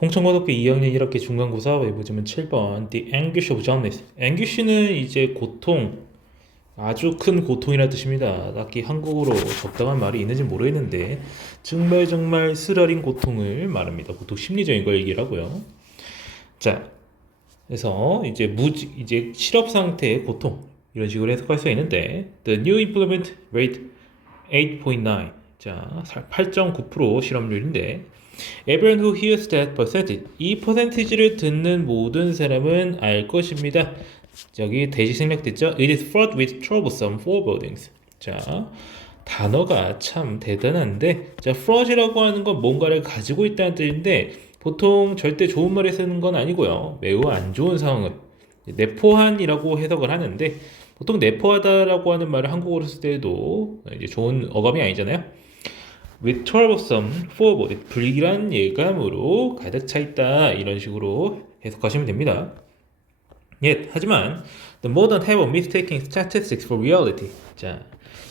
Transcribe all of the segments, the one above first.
홍천고등학교 2학년 1학기 중간고사 외부지문 7번 The anguish of jobless. anguish는 이제 고통, 아주 큰 고통이라는 뜻입니다. 딱히 한국어로 적당한 말이 있는지 모르겠는데 정말 정말 쓰라린 고통을 말합니다. 보통 심리적인 걸 얘기를 하고요. 자, 그래서 이제 실업 상태의 고통 이런 식으로 해석할 수 있는데 The new employment rate 8.9. 자, 8.9% 실업률인데 Everyone who hears that percentage, 이 퍼센티지를 듣는 모든 사람은 알 것입니다. 여기 대시 생략됐죠? It is fraught with troublesome forebodings. 자, 단어가 참 대단한데, 자, fraud이라고 하는 건 뭔가를 가지고 있다는 뜻인데, 보통 절대 좋은 말에 쓰는 건 아니고요. 매우 안 좋은 상황을 내포한이라고 해석을 하는데, 보통 내포하다라고 하는 말을 한국어로 쓸 때도 이제 좋은 어감이 아니잖아요. with troublesome foreboding, 불길한 예감으로 가득 차 있다 이런 식으로 해석하시면 됩니다. 하지만 the modern have of mistaking statistics for reality. 자,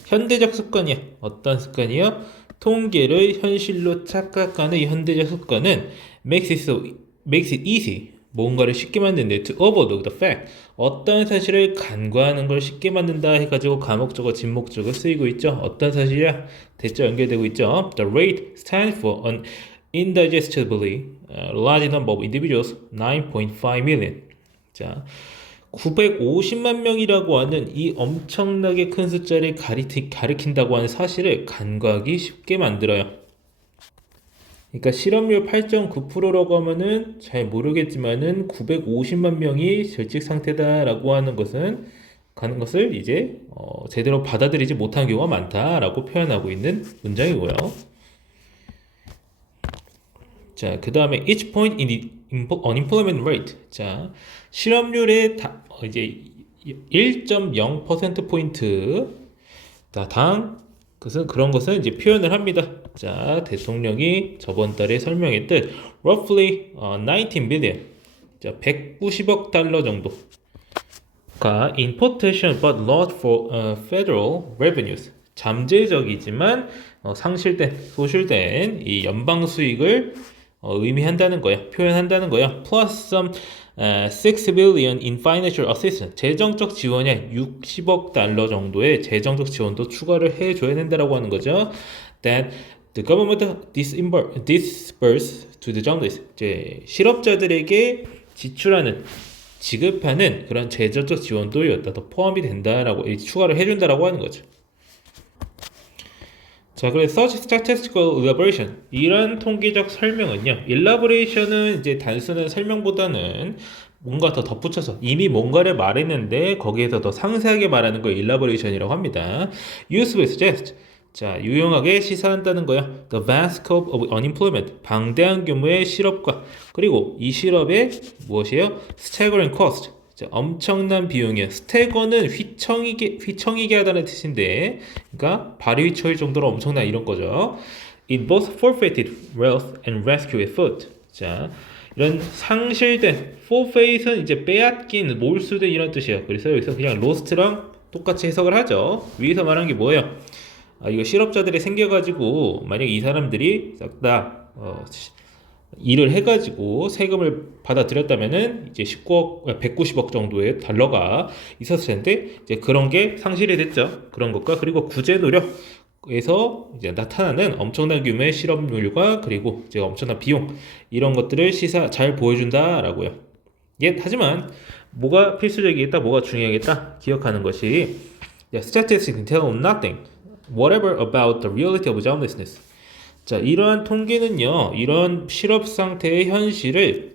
현대적 습관이야. 어떤 습관이요? 통계를 현실로 착각하는 이 현대적 습관은 makes it easy. 뭔가를 쉽게 만드는데 to overlook the fact. 어떤 사실을 간과하는 걸 쉽게 만든다 해가지고 가목적어, 진목적어 쓰이고 있죠. 어떤 사실이야? 대자 연결되고 있죠. The rate stands for an indigestibly large number of individuals, 9.5 million. 자, 950만 명이라고 하는 이 엄청나게 큰 숫자를 가리킨다고 하는 사실을 간과하기 쉽게 만들어요. 그러니까 실업률 8.9%라고 하면은 잘 모르겠지만은 950만 명이 절직 상태다라고 하는 것을 이제 제대로 받아들이지 못한 경우가 많다라고 표현하고 있는 문장이고요. 자, 그 다음에 each point in the unemployment rate. 자, 실업률의 이제 1.0%포인트 당 그런 것은 이제 표현을 합니다. 자, 대통령이 저번 달에 설명했듯 roughly 19 billion. 자, 190억 달러 정도가 in potential but lost for federal revenues. 잠재적이지만 소실된 이 연방 수익을 의미한다는 거예요. 표현한다는 거예요. Plus some 6 billion in financial assistance. 재정적 지원에 60억 달러 정도의 재정적 지원도 추가를 해줘야 된다라고 하는 거죠. That the government disperse to the jobless. 이제 실업자들에게 지급하는 그런 재정적 지원도 여기다 더 포함이 된다라고 추가를 해준다라고 하는 거죠. 자, 그래서 such statistical elaboration, 이런 통계적 설명은요, elaboration은 이제 단순한 설명보다는 뭔가 더 덧붙여서 이미 뭔가를 말했는데 거기에서 더 상세하게 말하는 걸 elaboration이라고 합니다. useful suggest, 자, 유용하게 시사한다는 거야. The vast scope of unemployment, 방대한 규모의 실업과 그리고 이 실업의 무엇이에요? staggering cost, 자, 엄청난 비용이에요. 스태거는 휘청이게 하다는 뜻인데, 그러니까 발이 휘청일 정도로 엄청난 이런 거죠. It both forfeited wealth and rescue effort. 자, 이런 상실된 forfeit은 이제 빼앗긴, 몰수된 이런 뜻이에요. 그래서 여기서 그냥 lost랑 똑같이 해석을 하죠. 위에서 말한 게 뭐예요? 이거 실업자들이 생겨가지고 만약 이 사람들이 싹다 일을 해가지고 세금을 받아들였다면은 이제 190억 정도의 달러가 있었을 텐데 이제 그런 게 상실이 됐죠. 그런 것과 그리고 구제 노력에서 이제 나타나는 엄청난 규모의 실업률과 그리고 이제 엄청난 비용 이런 것들을 잘 보여준다라고요. 하지만 뭐가 필수적이겠다, 뭐가 중요하겠다 기억하는 것이 statistics tell nothing, whatever about the reality of joblessness. 자, 이러한 통계는요, 이런 실업 상태의 현실을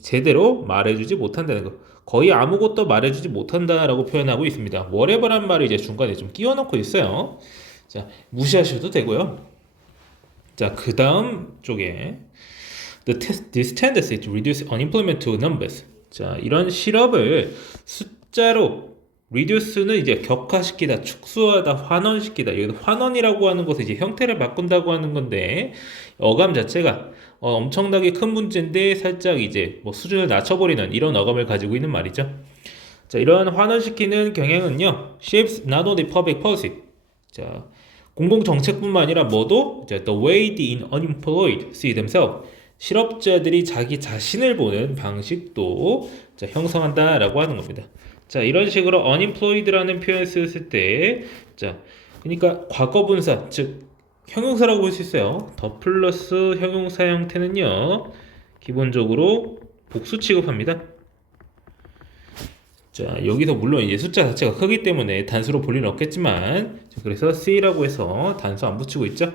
제대로 말해주지 못한다는 거. 거의 아무것도 말해주지 못한다라고 표현하고 있습니다. whatever란 말을 이제 중간에 좀 끼워 넣고 있어요. 자, 무시하셔도 되고요. 자, 그 다음 쪽에 this tendency to reduce unemployment to numbers. 자, 이런 실업을 숫자로 reduce는 이제 격화시키다, 축소하다, 환원시키다. 여기 환원이라고 하는 것은 이제 형태를 바꾼다고 하는 건데 어감 자체가 엄청나게 큰 문제인데 살짝 이제 뭐 수준을 낮춰버리는 이런 어감을 가지고 있는 말이죠. 자, 이러한 환원시키는 경향은요, shapes not only public policy. 자, 공공 정책뿐만 아니라 뭐도 the way the unemployed see themselves. 실업자들이 자기 자신을 보는 방식도 자, 형성한다라고 하는 겁니다. 자, 이런 식으로 unemployed라는 표현을 쓰였을 때, 자, 그러니까 과거분사, 즉 형용사라고 볼 수 있어요. 더 플러스 형용사 형태는요, 기본적으로 복수 취급합니다. 자, 여기서 물론 이제 숫자 자체가 크기 때문에 단수로 볼 일은 없겠지만, 그래서 C라고 해서 단수 안 붙이고 있죠.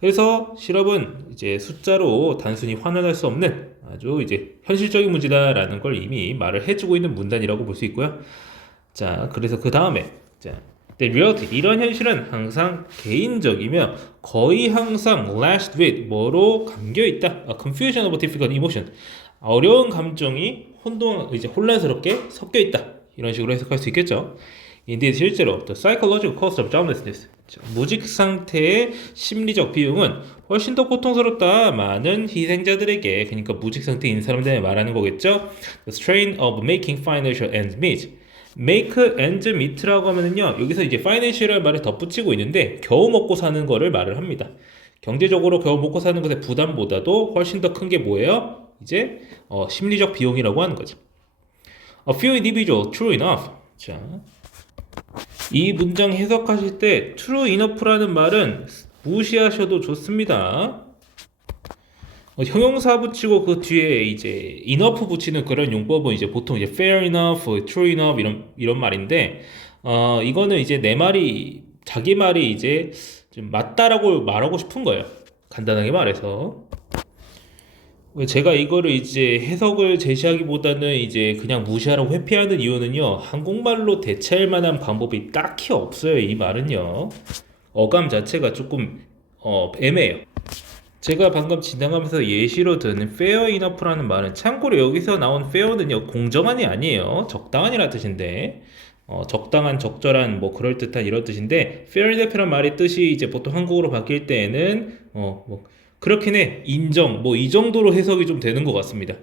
그래서 실업은 이제 숫자로 단순히 환원할 수 없는 아주 이제 현실적인 문제다라는 걸 이미 말을 해주고 있는 문단이라고 볼 수 있고요. 자, 그래서 그 다음에 자, the reality 이런 현실은 항상 개인적이며 거의 항상 lashed with 뭐로 감겨 있다. A confusion of difficult emotion. 어려운 감정이 이제 혼란스럽게 섞여 있다. 이런 식으로 해석할 수 있겠죠. 인데ed 실제로 the psychological cost of joblessness 무직 상태의 심리적 비용은 훨씬 더 고통스럽다. 많은 희생자들에게 그러니까 무직 상태인 사람들에 말하는 거겠죠. The strain of making financial ends meet. make ends meet라고 하면은요 여기서 이제 financial이라는 말을 덧붙이고 있는데 겨우 먹고 사는 거를 말을 합니다. 경제적으로 겨우 먹고 사는 것의 부담보다도 훨씬 더 큰 게 뭐예요? 이제 심리적 비용이라고 하는 거죠. A few individuals, true enough. 자, 이 문장 해석하실 때 true enough라는 말은 무시하셔도 좋습니다. 형용사 붙이고 그 뒤에 이제 enough 붙이는 그런 용법은 이제 보통 이제 fair enough, true enough 이런 말인데 이거는 이제 내 말이 자기 말이 이제 좀 맞다라고 말하고 싶은 거예요. 간단하게 말해서. 제가 이거를 이제 해석을 제시하기보다는 이제 그냥 무시하라고 회피하는 이유는요. 한국말로 대체할 만한 방법이 딱히 없어요. 이 말은요. 어감 자체가 조금 애매해요. 제가 방금 진행하면서 예시로 든 fair enough라는 말은 참고로 여기서 나온 fair는요. 공정한이 아니에요. 적당한이라는 뜻인데 적당한, 적절한, 뭐 그럴듯한 이런 뜻인데 fair enough라는 말의 뜻이 이제 보통 한국어로 바뀔 때에는 뭐 그렇긴 해. 인정. 뭐 이 정도로 해석이 좀 되는 것 같습니다.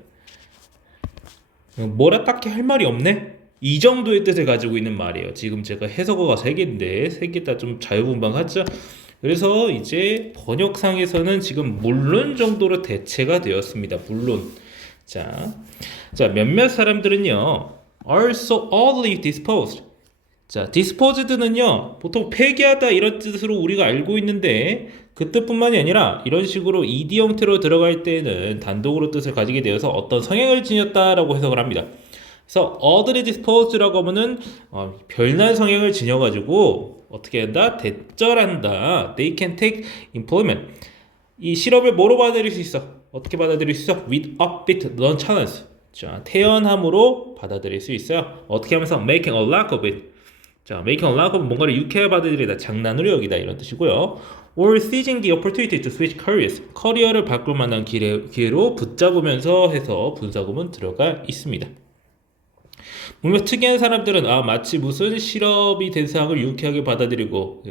뭐라 딱히 할 말이 없네? 이 정도의 뜻을 가지고 있는 말이에요. 지금 제가 해석어가 3개인데 3개 다 좀 자유분방하죠? 그래서 이제 번역상에서는 지금 물론 정도로 대체가 되었습니다. 물론. 자, 몇몇 사람들은요. are so oddly disposed. 자, disposed는요. 보통 폐기하다 이런 뜻으로 우리가 알고 있는데 그 뜻뿐만이 아니라 이런 식으로 ed 형태로 들어갈 때는 단독으로 뜻을 가지게 되어서 어떤 성향을 지녔다라고 해석을 합니다. 그래서 oddly disposed라고 하면은 별난 성향을 지녀가지고 어떻게 한다? 대절한다. They can take employment. 이 실업을 뭐로 받아들일 수 있어? 어떻게 받아들일 수 있어? With upbeat nonchalance. 자, 태연함으로 받아들일 수 있어요. 어떻게 하면서 making a lack of it. 자, making a lack of 뭔가를 유쾌하게 받아들이다, 장난으로 여기다 이런 뜻이고요. Or seizing the opportunity to switch careers. 커리어를 바꿀 만한 기회로 붙잡으면서 해서 분사구문 들어가 있습니다. 뭔가 특이한 사람들은 마치 무슨 실업이 된 상황을 유쾌하게 받아들이고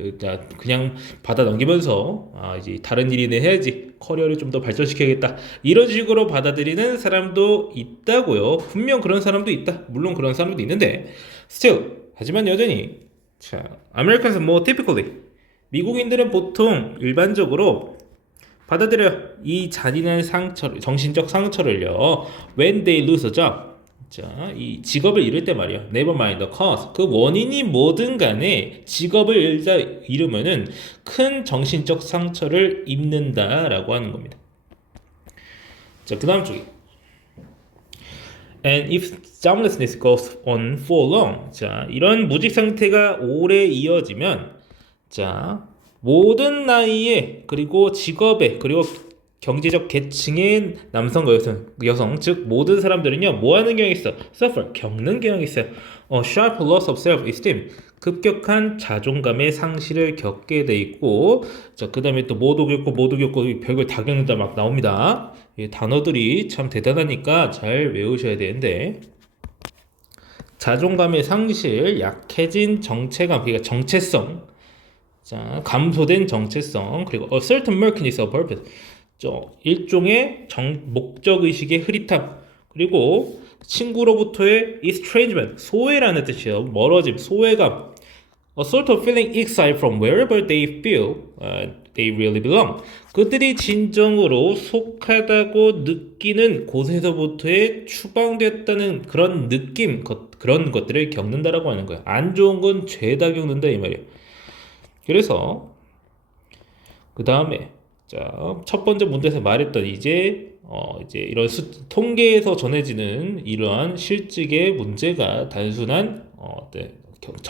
그냥 받아 넘기면서 이제 다른 일이나 해야지 커리어를 좀 더 발전시켜야겠다 이런 식으로 받아들이는 사람도 있다고요. 분명 그런 사람도 있다. 물론 그런 사람도 있는데 still 하지만 여전히 Americans more typically 미국인들은 보통 일반적으로 받아들여요. 이 잔인한 상처를 정신적 상처를요. When they lose a job 자, 이 직업을 잃을 때 말이야. Never mind the cause. 그 원인이 뭐든 간에 직업을 잃으면은 큰 정신적 상처를 입는다라고 하는 겁니다. 자, 그 다음 쪽에. And if joblessness goes on for long. 자, 이런 무직 상태가 오래 이어지면 자, 모든 나이에 그리고 직업에 그리고 경제적 계층의 남성과 여성, 즉 모든 사람들은요 뭐 하는 경향이 있어? suffer, 겪는 경향이 있어요. sharp loss of self-esteem, 급격한 자존감의 상실을 겪게 돼 있고, 자, 그 다음에 또 모두 겪고 별걸 다 겪는다 막 나옵니다. 이 단어들이 참 대단하니까 잘 외우셔야 되는데, 자존감의 상실, 약해진 정체감, 그러니까 정체성, 자, 감소된 정체성, 그리고 a certain murkiness of purpose. 일종의 목적의식의 흐릿함 그리고 친구로부터의 estrangement 소외라는 뜻이에요. 멀어짐, 소외감 a sort of feeling exile from wherever they feel they really belong. 그들이 진정으로 속하다고 느끼는 곳에서부터의 추방됐다는 그런 느낌, 그런 것들을 겪는다라고 하는 거야. 안 좋은 건 죄다 겪는다 이 말이야. 그래서 그 다음에 자, 첫 번째 문제에서 말했던 이제 이런 통계에서 전해지는 이러한 실직의 문제가 단순한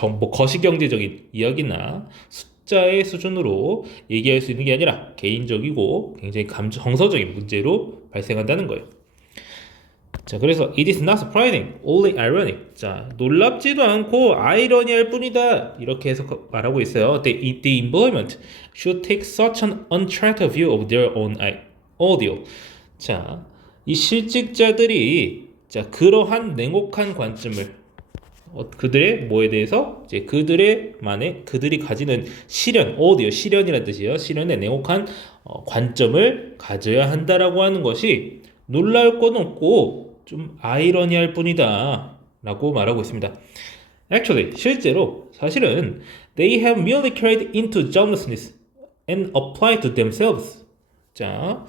뭐 거시경제적인 이야기나 숫자의 수준으로 얘기할 수 있는 게 아니라 개인적이고 굉장히 정서적인 문제로 발생한다는 거예요. 자, 그래서 it is not surprising, only ironic. 자, 놀랍지도 않고 아이러니할 뿐이다. 이렇게 해서 말하고 있어요. The employment should take such an uncharted view of their own audio. 자, 이 실직자들이 자, 그러한 냉혹한 관점을 그들의 뭐에 대해서 이제 그들이 가지는 시련이라는 뜻이에요. 시련의 냉혹한 관점을 가져야 한다라고 하는 것이 놀라울 건 없고 좀 아이러니할 뿐이다 라고 말하고 있습니다. Actually, 실제로 사실은 they have merely carried into joblessness and applied to themselves. 자,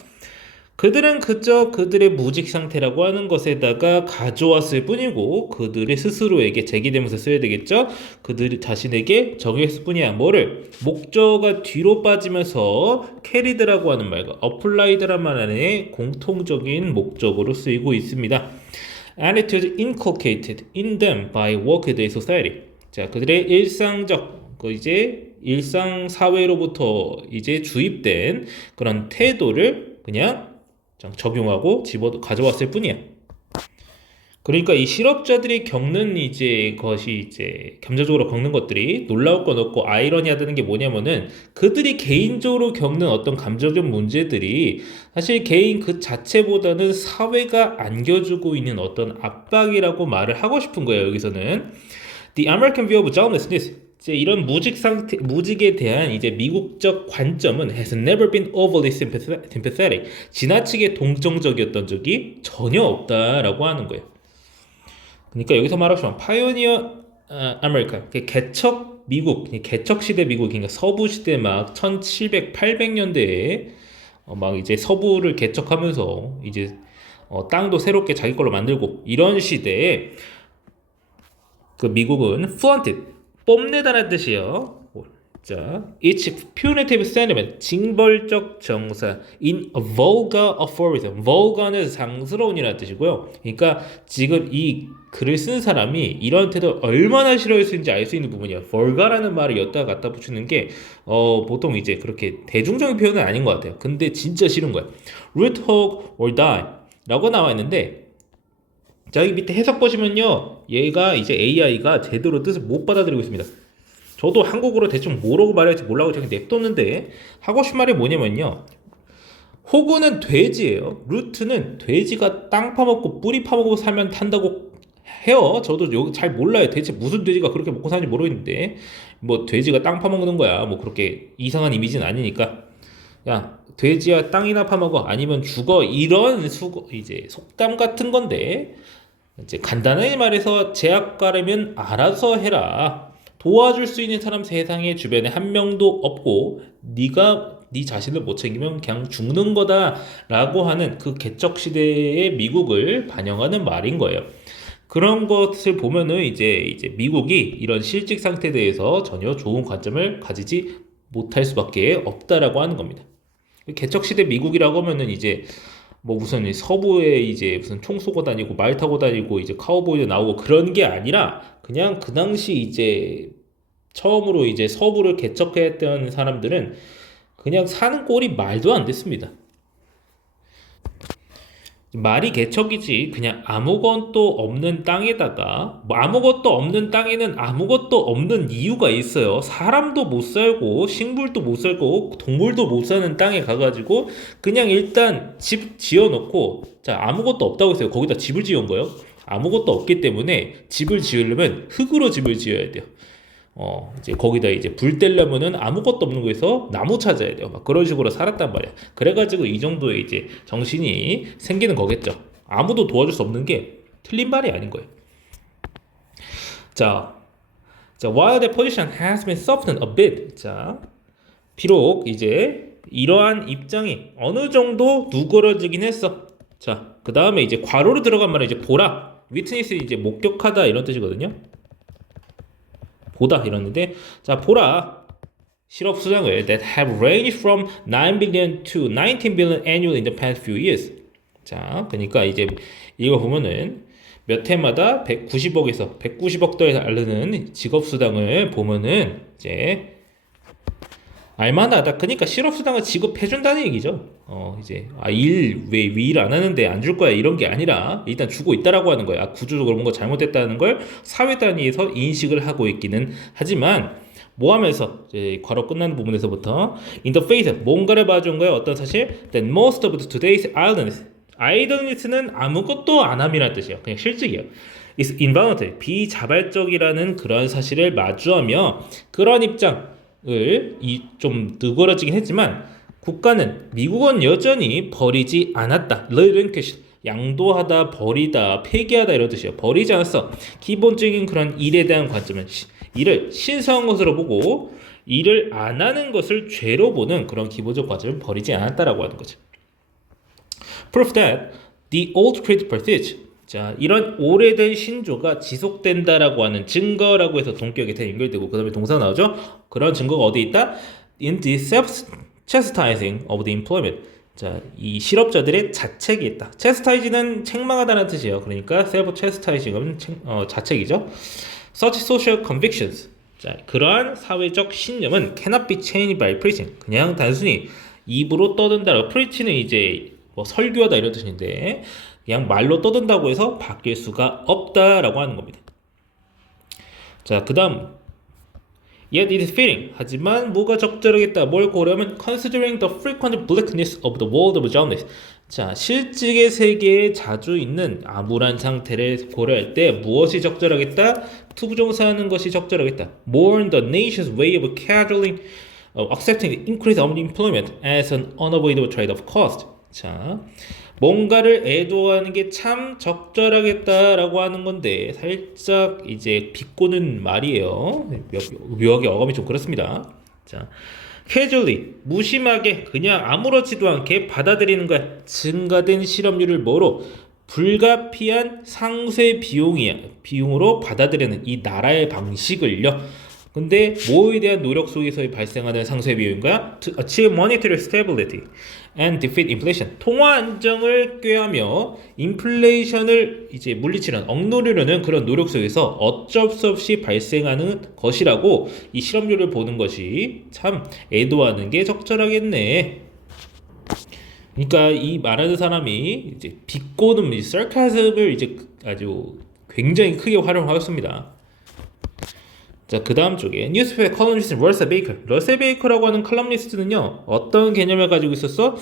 그들은 그저 그들의 무직 상태라고 하는 것에다가 가져왔을 뿐이고 그들의 스스로에게 제기되면서 써야 되겠죠. 그들 자신에게 적용했을 뿐이야. 뭐를? 목적어가 뒤로 빠지면서 carried라고 하는 말과 applied란 말 안에 공통적인 목적으로 쓰이고 있습니다. Attitudes inculcated in them by workaday society. 자, 그들의 일상적 일상 사회로부터 이제 주입된 그런 태도를 그냥 적용하고 가져왔을 뿐이야. 그러니까 이 실업자들이 겪는 것이 감정적으로 겪는 것들이 놀라울 건 없고 아이러니하다는 게 뭐냐면은 그들이 개인적으로 겪는 어떤 감정적 문제들이 사실 개인 그 자체보다는 사회가 안겨주고 있는 어떤 압박이라고 말을 하고 싶은 거예요. 여기서는 The American view of joblessness. 이런 무직에 대한 미국적 관점은 has never been overly sympathetic. 지나치게 동정적이었던 적이 전혀 없다라고 하는 거예요. 그러니까 여기서 말하자면 파이오니어 아메리카, 개척 미국, 개척 시대 미국, 그러니까 서부 시대 막 1700, 800년대에 막 서부를 개척하면서 땅도 새롭게 자기 걸로 만들고 이런 시대에 그 미국은 flaunted 뽐내다는 뜻이요. 자, its punitive sentiment, 징벌적 정사, in a vulgar aphorism. vulgar는 상스러운이라는 뜻이고요. 그러니까 지금 이 글을 쓴 사람이 이런 태도 얼마나 싫어할 수 있는지 알 수 있는 부분이야. vulgar라는 말을 였다 갖다 붙이는 게 보통 그렇게 대중적인 표현은 아닌 것 같아요. 근데 진짜 싫은 거야. root hog or die 라고 나와 있는데 자, 여기 밑에 해석 보시면요. 얘가 AI가 제대로 뜻을 못 받아들이고 있습니다. 저도 한국어로 대충 뭐라고 말할지 몰라고 제가 냅뒀는데 하고 싶은 말이 뭐냐면요. 호구는 돼지예요. 루트는 돼지가 땅 파먹고 뿌리 파먹고 살면 탄다고 해요. 저도 잘 몰라요. 대체 무슨 돼지가 그렇게 먹고 사는지 모르겠는데 뭐 돼지가 땅 파먹는 거야. 뭐 그렇게 이상한 이미지는 아니니까. 야, 돼지야 땅이나 파먹어 아니면 죽어 이런 속담 같은 건데 간단하게 말해서 제약가라면 알아서 해라. 도와줄 수 있는 사람 세상에 주변에 한 명도 없고 네가 네 자신을 못 챙기면 그냥 죽는 거다라고 하는 그 개척 시대의 미국을 반영하는 말인 거예요. 그런 것을 보면은 미국이 이런 실직 상태에 대해서 전혀 좋은 관점을 가지지 못할 수밖에 없다라고 하는 겁니다. 개척 시대 미국이라고 하면은 뭐 무슨 서부에 무슨 총 쏘고 다니고 말 타고 다니고 카우보이도 나오고 그런 게 아니라 그냥 그 당시 처음으로 서부를 개척했던 사람들은 그냥 사는 꼴이 말도 안 됐습니다. 말이 개척이지 그냥 아무것도 없는 땅에다가 아무것도 없는 땅에는 아무것도 없는 이유가 있어요. 사람도 못 살고 식물도 못 살고 동물도 못 사는 땅에 가가지고 그냥 일단 집 지어놓고 자 아무것도 없다고 했어요. 거기다 집을 지은 거예요. 아무것도 없기 때문에 집을 지으려면 흙으로 집을 지어야 돼요. 거기다 불 떼려면은 아무것도 없는 거에서 나무 찾아야 돼요. 막 그런 식으로 살았단 말이야. 그래가지고 이 정도의 정신이 생기는 거겠죠. 아무도 도와줄 수 없는 게 틀린 말이 아닌 거예요. 자, 자, while the position has been softened a bit. 자, 비록 이제 이러한 입장이 어느 정도 누그러지긴 했어. 자, 그 다음에 이제 괄호로 들어간 말은 이제 보라. witness 이제 목격하다 이런 뜻이거든요. 보다 이러는데, 자, 보라. 실업 수당을 that have ranged from 9 billion to 19 billion annually in the past few years. 자, 그러니까 이제 이거 보면은 몇 해마다 190억에서 190억 달에 달르는 직업 수당을 보면은 이제 알만하다. 그러니까 실업수당을 지급해준다는 얘기죠. 이제 왜 일 안 하는데 안 줄 거야 이런 게 아니라 일단 주고 있다라고 하는 거야. 구조적으로 뭔가 잘못됐다는 걸 사회 단위에서 인식을 하고 있기는 하지만 뭐 하면서 이제 괄호 끝나는 부분에서부터 in the face 뭔가를 봐준 거야. 어떤 사실 that most of today's idleness는 아무것도 안 함이라는 뜻이에요. 그냥 실직이에요. is involuntary 비자발적이라는 그런 사실을 마주하며 그런 입장 좀 누그러지긴 했지만 국가는 미국은 여전히 버리지 않았다. relinquish 양도하다, 버리다, 폐기하다 이런 뜻이에요. 버리지 않았어. 기본적인 그런 일에 대한 관점은 일을 신성한 것으로 보고 일을 안 하는 것을 죄로 보는 그런 기본적 관점을 버리지 않았다라고 하는 거죠. Proof that the old creed persists. 자, 이런 오래된 신조가 지속된다라고 하는 증거라고 해서 동격에 다 연결되고 그 다음에 동사 나오죠. 그런 증거가 어디 있다? In the self-chastising of the employment. 자, 이 실업자들의 자책이 있다. chastise는 책망하다는 뜻이에요. 그러니까 self-chastising은 자책이죠. Such social convictions. 자, 그러한 사회적 신념은 cannot be changed by preaching. 그냥 단순히 입으로 떠든다. preach는 이제 뭐 설교하다 이런 뜻인데 그냥 말로 떠든다고 해서 바뀔 수가 없다라고 하는 겁니다. 자, 그 다음 Yet it is fitting. 하지만 뭐가 적절하겠다. 뭘 고려하면 considering the frequent bleakness of the world of journalists. 자, 실직의 세계에 자주 있는 암울한 상태를 고려할 때 무엇이 적절하겠다? 투부정사하는 것이 적절하겠다. Mourn the nation's way of casually accepting the increase of unemployment as an unavoidable trade-off cost. 자, 뭔가를 애도하는 게 참 적절하겠다라고 하는 건데 살짝 이제 비꼬는 말이에요. 묘하게 어감이 좀 그렇습니다. 자, casually 무심하게 그냥 아무렇지도 않게 받아들이는 거야. 증가된 실업률을 뭐로 불가피한 상쇄 비용으로 받아들이는 이 나라의 방식을요. 근데 뭐에 대한 노력 속에서 발생하는 상쇄 비용인가요? To achieve monetary stability and defeat inflation. 통화 안정을 꾀하며 인플레이션을 이제 물리치는 억누르려는 그런 노력 속에서 어쩔 수 없이 발생하는 것이라고 이 실업률을 보는 것이 참 애도하는 게 적절하겠네. 그러니까 이 말하는 사람이 이제 비꼬는 sarcasm을 이제 아주 굉장히 크게 활용하였습니다. 자, 그 다음 쪽에 뉴스페이퍼 컬럼니스트 러셀 베이커. 러셀 베이커라고 하는 컬럼니스트는요 어떤 개념을 가지고 있었어?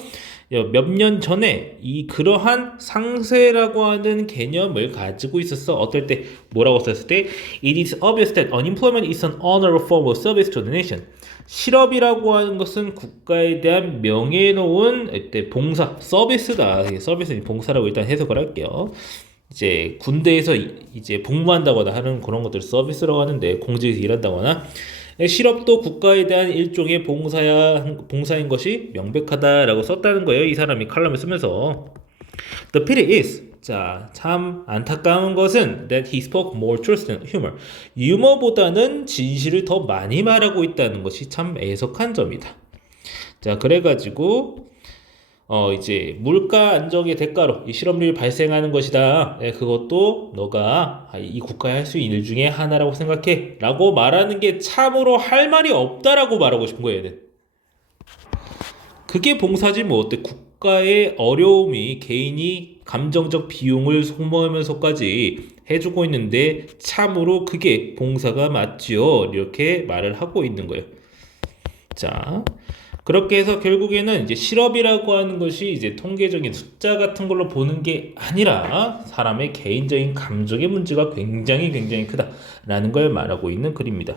몇 년 전에 이 그러한 상세라고 하는 개념을 가지고 있었어. 어떨 때 뭐라고 썼을 때 It is obvious that unemployment is an honorable form of service to the nation. 실업이라고 하는 것은 국가에 대한 명예로운 봉사, 서비스다. 서비스는 봉사라고 일단 해석을 할게요. 이제 군대에서 이제 복무한다거나 하는 그런 것들 서비스라고 하는데 공직에서 일한다거나 실업도 국가에 대한 일종의 봉사인 것이 명백하다라고 썼다는 거예요. 이 사람이 칼럼을 쓰면서 The pity is 자, 참 안타까운 것은 that he spoke more truth than humor. 유머보다는 진실을 더 많이 말하고 있다는 것이 참 애석한 점이다. 자, 그래가지고 이제 물가 안정의 대가로 이 실업률이 발생하는 것이다. 그것도 너가 이 국가에 할 수 있는 일 중에 하나라고 생각해. 라고 말하는 게 참으로 할 말이 없다라고 말하고 싶은 거예요. 얘는. 그게 봉사지 뭐 어때? 국가의 어려움이 개인이 감정적 비용을 소모하면서까지 해주고 있는데 참으로 그게 봉사가 맞지요. 이렇게 말을 하고 있는 거예요. 자. 그렇게 해서 결국에는 이제 실업이라고 하는 것이 이제 통계적인 숫자 같은 걸로 보는 게 아니라 사람의 개인적인 감정의 문제가 굉장히 크다라는 걸 말하고 있는 글입니다.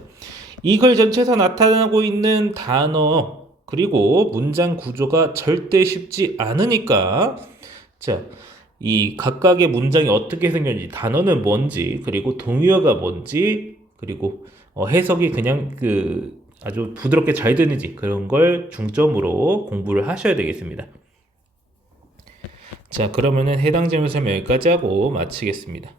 이 글 전체에서 나타나고 있는 단어 그리고 문장 구조가 절대 쉽지 않으니까 자, 이 각각의 문장이 어떻게 생겼는지 단어는 뭔지 그리고 동의어가 뭔지 그리고 해석이 그냥 아주 부드럽게 잘 되는지 그런 걸 중점으로 공부를 하셔야 되겠습니다. 자, 그러면은 해당 질문 설명 여기까지 하고 마치겠습니다.